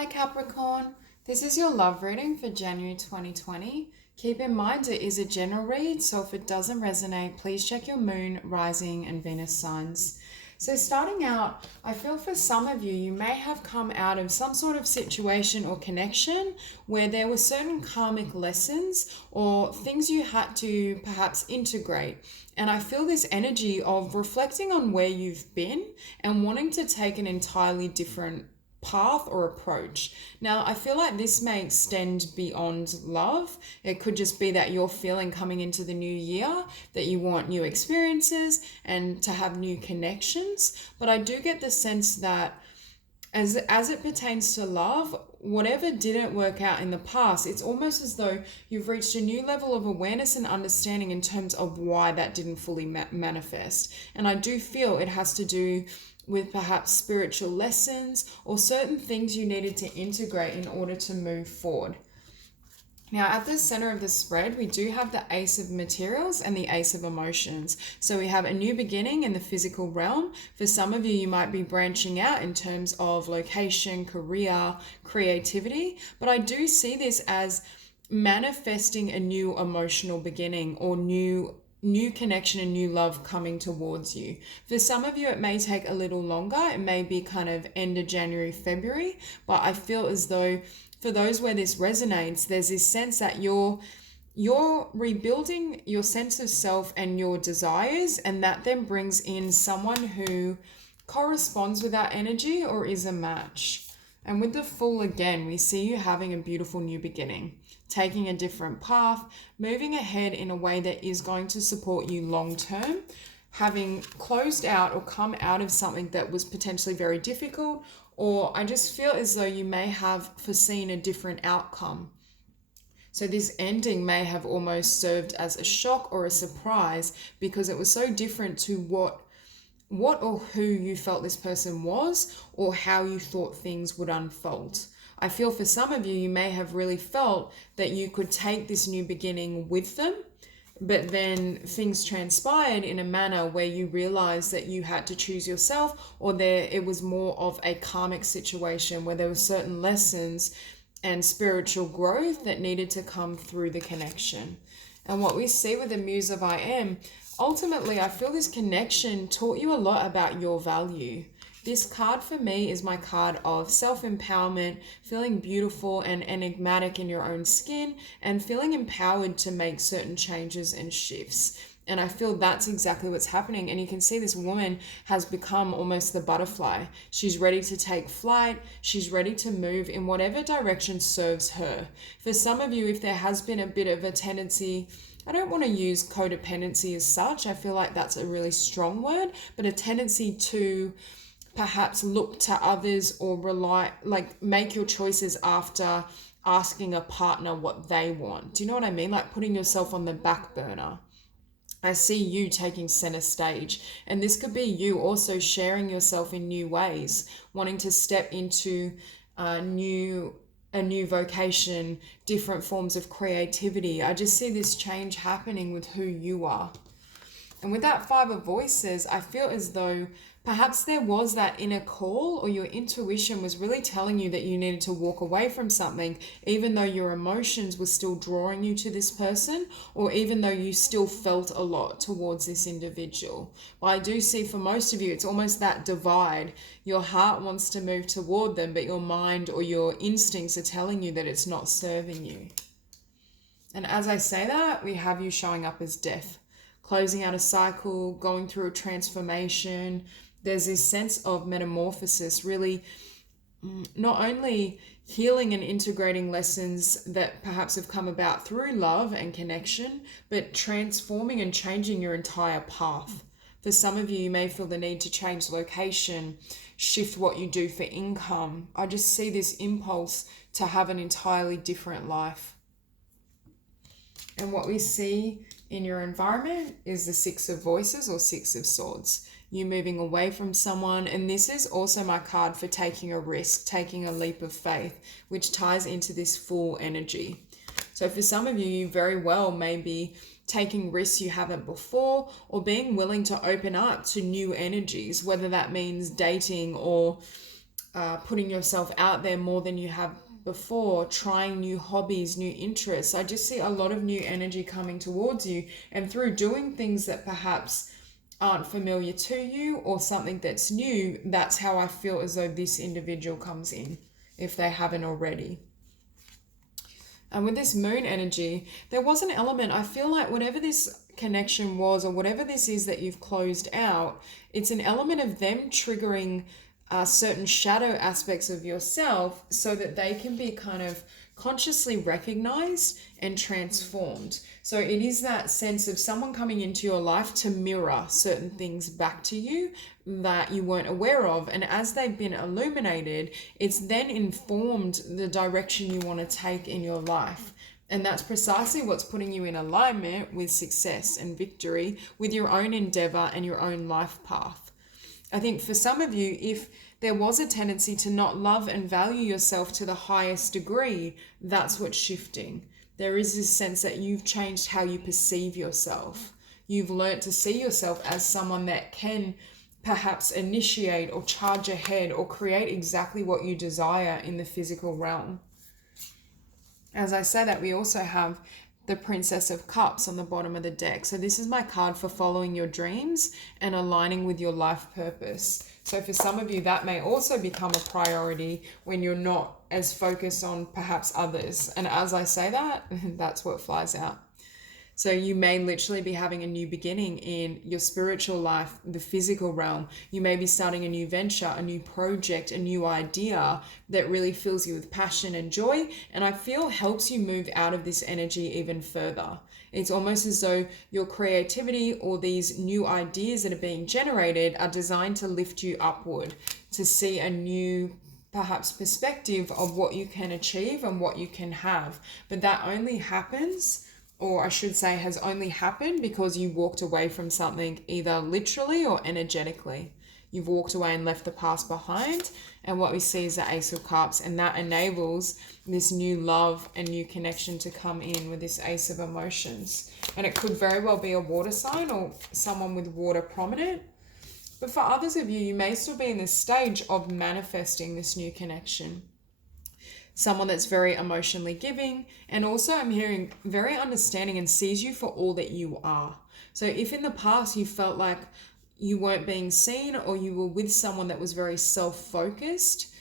Hi Capricorn, this is your love reading for January 2020. Keep in mind it is a general read, so if it doesn't resonate, please check your moon, rising, and Venus signs. So starting out, I feel for some of you, you may have come out of some sort of situation or connection where there were certain karmic lessons or things you had to perhaps integrate. And I feel this energy of reflecting on where you've been and wanting to take an entirely different path or approach. Now, I feel like this may extend beyond love. It could just be that you're feeling coming into the new year that you want new experiences and to have new connections. But I do get the sense that as it pertains to love, whatever didn't work out in the past, it's almost as though you've reached a new level of awareness and understanding in terms of why that didn't fully manifest. And I do feel it has to do with perhaps spiritual lessons or certain things you needed to integrate in order to move forward. Now, at the center of the spread, we do have the Ace of Materials and the Ace of Emotions. So we have a new beginning in the physical realm. For some of you, you might be branching out in terms of location, career, creativity. But I do see this as manifesting a new emotional beginning or new connection and new love coming towards you. For some of you, it may take a little longer. It may be kind of end of January, February, but I feel as though for those where this resonates, there's this sense that you're rebuilding your sense of self and your desires, and that then brings in someone who corresponds with that energy or is a match. And with the Fool again, we see you having a beautiful new beginning, taking a different path, moving ahead in a way that is going to support you long term, having closed out or come out of something that was potentially very difficult, or I just feel as though you may have foreseen a different outcome. So this ending may have almost served as a shock or a surprise because it was so different to what or who you felt this person was or how you thought things would unfold. I feel for some of you, you may have really felt that you could take this new beginning with them, but then things transpired in a manner where you realized that you had to choose yourself, or it was more of a karmic situation where there were certain lessons and spiritual growth that needed to come through the connection. And what we see with the Muse of I Am, ultimately, I feel this connection taught you a lot about your value. This card for me is my card of self-empowerment, feeling beautiful and enigmatic in your own skin, and feeling empowered to make certain changes and shifts. And I feel that's exactly what's happening. And you can see this woman has become almost the butterfly. She's ready to take flight. She's ready to move in whatever direction serves her. For some of you, if there has been a bit of a tendency, I don't want to use codependency as such. I feel like that's a really strong word, but a tendency to perhaps look to others or make your choices after asking a partner what they want. Do you know what I mean? Like putting yourself on the back burner. I see you taking center stage, and this could be you also sharing yourself in new ways, wanting to step into a new vocation, different forms of creativity. I just see this change happening with who you are. And with that Five of Voices, I feel as though perhaps there was that inner call, or your intuition was really telling you that you needed to walk away from something, even though your emotions were still drawing you to this person, or even though you still felt a lot towards this individual. But I do see for most of you, it's almost that divide. Your heart wants to move toward them, but your mind or your instincts are telling you that it's not serving you. And as I say that, we have you showing up as death, closing out a cycle, going through a transformation. There's this sense of metamorphosis, really not only healing and integrating lessons that perhaps have come about through love and connection, but transforming and changing your entire path. For some of you, you may feel the need to change location, shift what you do for income. I just see this impulse to have an entirely different life. And what we see in your environment is the Six of Voices or Six of Swords. You moving away from someone, and this is also my card for taking a risk, taking a leap of faith, which ties into this Fool energy. So for some of you, you very well may be taking risks you haven't before, or being willing to open up to new energies, whether that means dating or putting yourself out there more than you have before, trying new hobbies, new interests. I just see a lot of new energy coming towards you, and through doing things that perhaps aren't familiar to you or something that's new, that's how I feel as though this individual comes in, if they haven't already. And with this moon energy, there was an element, I feel like whatever this connection was or whatever this is that you've closed out, it's an element of them triggering certain shadow aspects of yourself so that they can be kind of consciously recognized and transformed. So it is that sense of someone coming into your life to mirror certain things back to you that you weren't aware of. And as they've been illuminated, it's then informed the direction you want to take in your life. And that's precisely what's putting you in alignment with success and victory with your own endeavor and your own life path. I think for some of you, if there was a tendency to not love and value yourself to the highest degree, that's what's shifting. There is this sense that you've changed how you perceive yourself. You've learnt to see yourself as someone that can perhaps initiate or charge ahead or create exactly what you desire in the physical realm. As I say that, we also have the Princess of Cups on the bottom of the deck. So this is my card for following your dreams and aligning with your life purpose. So for some of you, that may also become a priority when you're not as focused on perhaps others. And as I say that, that's what flies out. So you may literally be having a new beginning in your spiritual life, the physical realm. You may be starting a new venture, a new project, a new idea that really fills you with passion and joy. And I feel helps you move out of this energy even further. It's almost as though your creativity or these new ideas that are being generated are designed to lift you upward, to see a new perhaps perspective of what you can achieve and what you can have. But that only happens, or I should say has only happened because you walked away from something either literally or energetically. You've walked away and left the past behind. And what we see is the Ace of Cups, and that enables this new love and new connection to come in with this Ace of Emotions. And it could very well be a water sign or someone with water prominent. But for others of you, you may still be in this stage of manifesting this new connection. Someone that's very emotionally giving, and also I'm hearing very understanding and sees you for all that you are. So if in the past you felt like you weren't being seen, or you were with someone that was very self-focused,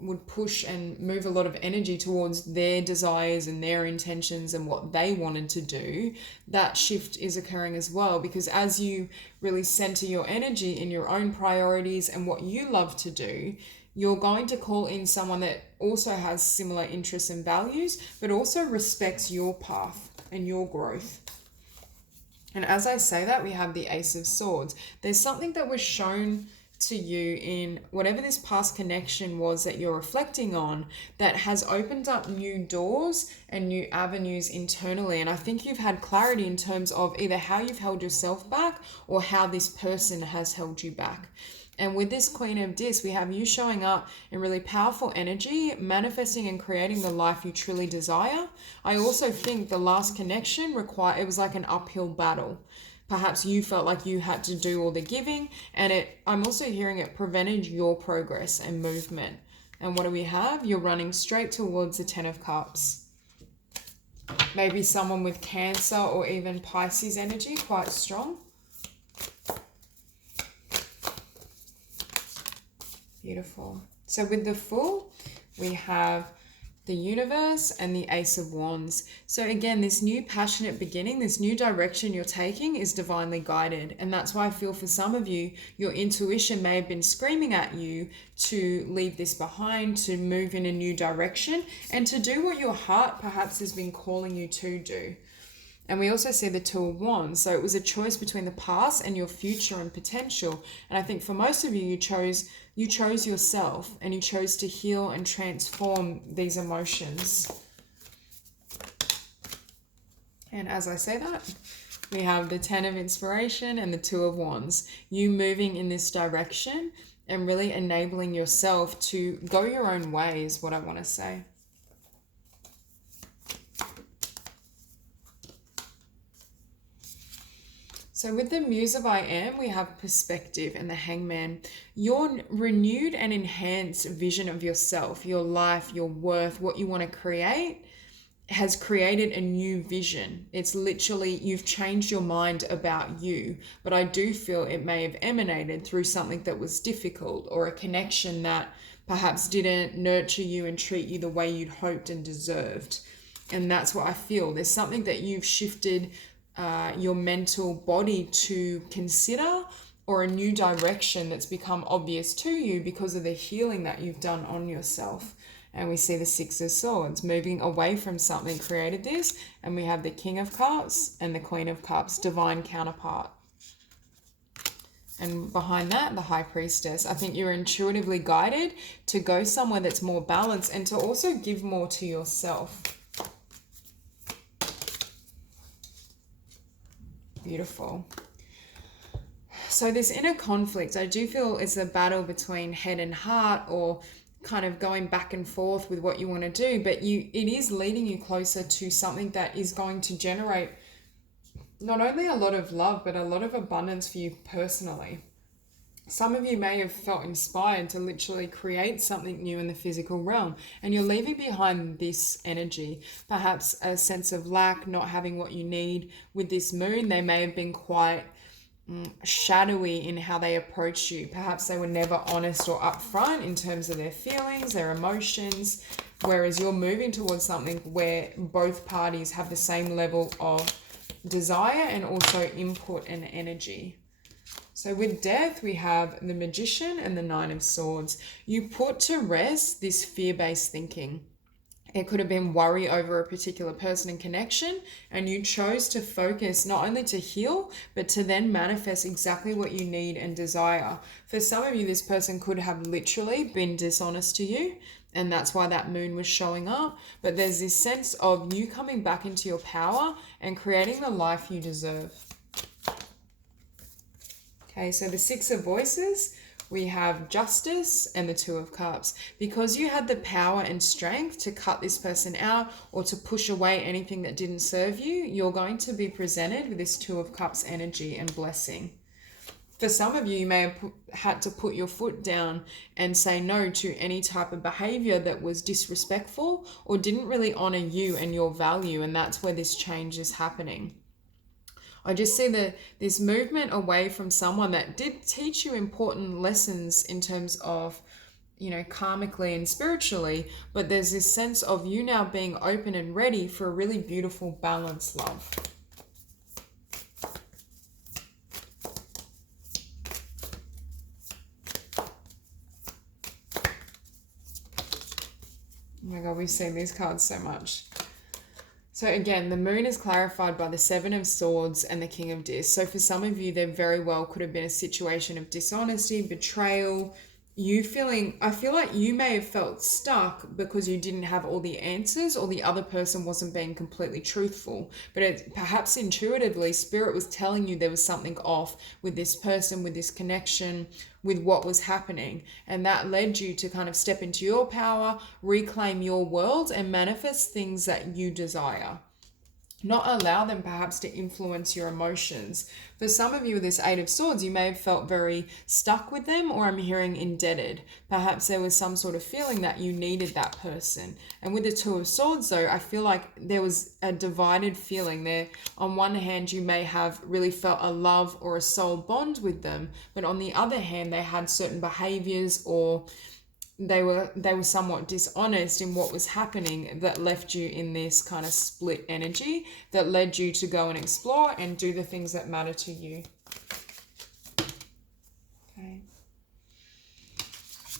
would push and move a lot of energy towards their desires and their intentions and what they wanted to do, that shift is occurring as well. Because as you really center your energy in your own priorities and what you love to do, you're going to call in someone that also has similar interests and values, but also respects your path and your growth. And as I say that, we have the Ace of Swords. There's something that was shown to you in whatever this past connection was that you're reflecting on that has opened up new doors and new avenues internally. And I think you've had clarity in terms of either how you've held yourself back or how this person has held you back. And with this Queen of Discs, we have you showing up in really powerful energy, manifesting and creating the life you truly desire. I also think the last connection it was like an uphill battle. Perhaps you felt like you had to do all the giving, and I'm also hearing it prevented your progress and movement. And what do we have? You're running straight towards the Ten of Cups. Maybe someone with Cancer or even Pisces energy, quite strong. Beautiful. So with the Fool, we have the Universe and the Ace of Wands. So again, this new passionate beginning, this new direction you're taking is divinely guided. And that's why I feel for some of you, your intuition may have been screaming at you to leave this behind, to move in a new direction, and to do what your heart perhaps has been calling you to do. And we also see the Two of Wands. So it was a choice between the past and your future and potential. And I think for most of you, you chose yourself, and you chose to heal and transform these emotions. And as I say that, we have the Ten of Inspiration and the Two of Wands. You moving in this direction and really enabling yourself to go your own way is what I want to say. So So with the Muse of I Am, we have perspective and the Hangman. Your renewed and enhanced vision of yourself, your life, your worth, what you want to create, has created a new vision. It's literally, you've changed your mind about you, but I do feel it may have emanated through something that was difficult, or a connection that perhaps didn't nurture you and treat you the way you'd hoped and deserved. And that's what I feel. There's something that you've shifted your mental body to consider, or a new direction that's become obvious to you because of the healing that you've done on yourself. And we see the Six of Swords moving away from something created this, and we have the King of Cups and the Queen of Cups, divine counterpart. And behind that, the High Priestess. I think you're intuitively guided to go somewhere that's more balanced, and to also give more to yourself. Beautiful. So this inner conflict, I do feel, is a battle between head and heart, or kind of going back and forth with what you want to do, but it is leading you closer to something that is going to generate not only a lot of love, but a lot of abundance for you personally. Some of you may have felt inspired to literally create something new in the physical realm, and you're leaving behind this energy, perhaps a sense of lack, not having what you need. With this moon, they may have been quite shadowy in how they approach you. Perhaps they were never honest or upfront in terms of their feelings, their emotions, whereas you're moving towards something where both parties have the same level of desire and also input and energy. So with Death, we have the Magician and the Nine of Swords. You put to rest this fear-based thinking. It could have been worry over a particular person and connection, and you chose to focus not only to heal, but to then manifest exactly what you need and desire. For some of you, this person could have literally been dishonest to you, and that's why that moon was showing up. But there's this sense of you coming back into your power and creating the life you deserve. Okay, so the Six of Voices, we have Justice and the Two of Cups. Because you had the power and strength to cut this person out, or to push away anything that didn't serve you, you're going to be presented with this Two of Cups energy and blessing. For some of you, you may have had to put your foot down and say no to any type of behavior that was disrespectful or didn't really honor you and your value, and that's where this change is happening. I just see this movement away from someone that did teach you important lessons in terms of, karmically and spiritually, but there's this sense of you now being open and ready for a really beautiful, balanced love. Oh my God, we've seen these cards so much. So again, the moon is clarified by the Seven of Swords and the King of Discs. So for some of you, there very well could have been a situation of dishonesty, betrayal, I feel like you may have felt stuck because you didn't have all the answers, or the other person wasn't being completely truthful. But perhaps intuitively, Spirit was telling you there was something off with this person, with this connection, with what was happening. And that led you to kind of step into your power, reclaim your world, and manifest things that you desire. Not allow them perhaps to influence your emotions. For some of you with this Eight of Swords, you may have felt very stuck with them, or I'm hearing indebted. Perhaps there was some sort of feeling that you needed that person. And with the Two of Swords though, I feel like there was a divided feeling there. On one hand, you may have really felt a love or a soul bond with them, but on the other hand, they had certain behaviors, or they were somewhat dishonest in what was happening, that left you in this kind of split energy that led you to go and explore and do the things that matter to you. Okay.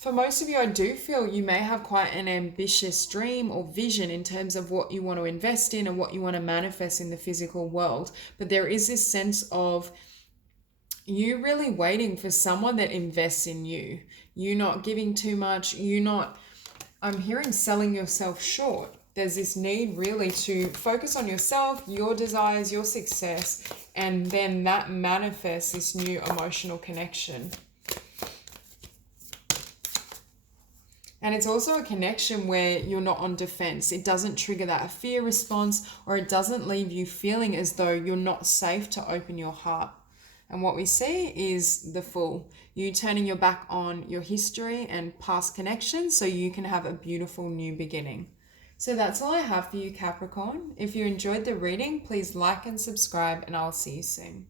For most of you, I do feel you may have quite an ambitious dream or vision in terms of what you want to invest in and what you want to manifest in the physical world. But there is this sense of you really waiting for someone that invests in you. You not giving too much. I'm hearing selling yourself short. There's this need really to focus on yourself, your desires, your success, and then that manifests this new emotional connection. And it's also a connection where you're not on defense. It doesn't trigger that fear response, or it doesn't leave you feeling as though you're not safe to open your heart. And what we see is the Fool, you turning your back on your history and past connections so you can have a beautiful new beginning. So that's all I have for you, Capricorn. If you enjoyed the reading, please like and subscribe, and I'll see you soon.